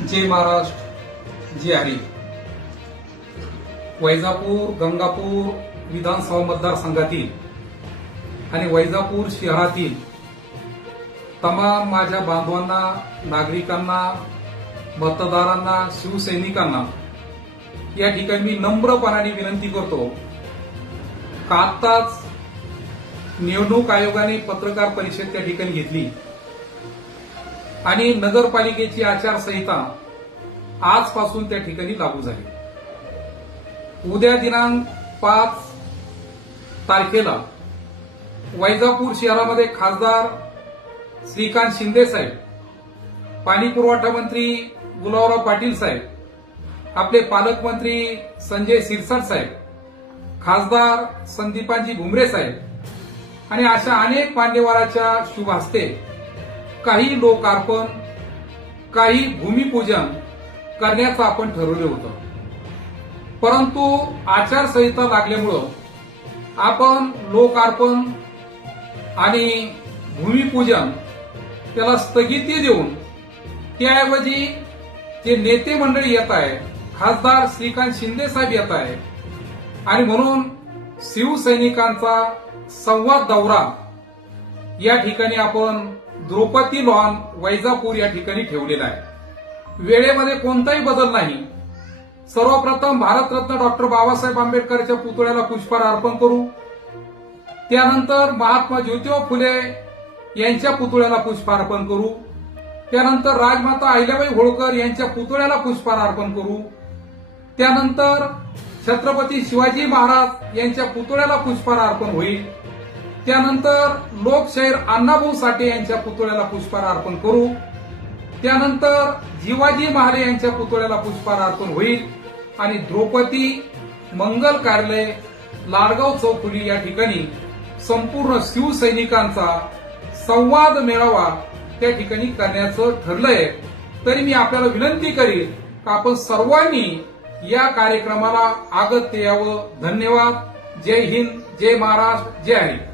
जय महाराष्ट्र जय हरी वैजापूर गंगापूर विधानसभा मतदारसंघातील आणि वैजापूर शहरातील तमाम माझ्या बांधवांना नागरिकांना मतदारांना शिवसैनिकांना या ठिकाणी मी नम्रपणाने विनंती करतो का आत्ताच निवडणूक आयोगाने पत्रकार परिषद त्या ठिकाणी घेतली. आणि नगरपालिकेची आचारसंहिता आजपासून त्या ठिकाणी लागू झाली. उद्या दिनांक पाच तारखेला वैजापूर शहरामध्ये खासदार श्रीकांत शिंदे साहेब पाणी पुरवठा मंत्री गुलाबराव पाटील साहेब आपले पालकमंत्री संजय सिरसाट साहेब खासदार संदीपांजी भुमरे साहेब आणि अशा अनेक मान्यवराच्या शुभ हस्ते काही लोकार्पण काही भूमिपूजन करण्याचं आपण ठरवलं होतं. परंतु आचारसंहिता लागल्यामुळं आपण लोकार्पण आणि भूमिपूजन त्याला स्थगिती देऊन त्याऐवजी जे नेते मंडळी येत आहे खासदार श्रीकांत शिंदे साहेब येत आहे आणि म्हणून शिवसैनिकांचा संवाद दौरा या ठिकाणी आपण द्रौपदी लॉन वैजापूर या ठिकाणी ठेवलेला आहे. वेळेमध्ये कोणताही बदल नाही. सर्वप्रथम भारतरत्न डॉक्टर बाबासाहेब आंबेडकरच्या पुतळ्याला पुष्पहार अर्पण करू. त्यानंतर महात्मा ज्योतिबा फुले यांच्या पुतळ्याला पुष्पहार अर्पण करू. त्यानंतर राजमाता अहिल्याबाई होळकर यांच्या पुतळ्याला पुष्पहार अर्पण करू. त्यानंतर छत्रपती शिवाजी महाराज यांच्या पुतळ्याला पुष्पहार अर्पण होईल. त्यानंतर लोकशाहीर अण्णाभाऊ साठे यांच्या पुतळ्याला पुष्पहार अर्पण करू. त्यानंतर जिवाजी महाले यांच्या पुतळ्याला पुष्पहार अर्पण होईल. आणि द्रौपदी मंगल कार्यालय लाडगाव चौफुली या ठिकाणी संपूर्ण शिवसैनिकांचा संवाद मेळावा त्या ठिकाणी करण्याचं ठरलंय. तरी मी आपल्याला विनंती करीन का आपण सर्वांनी या कार्यक्रमाला आगत्य यावं. धन्यवाद. जय हिंद जय महाराष्ट्र जय हरी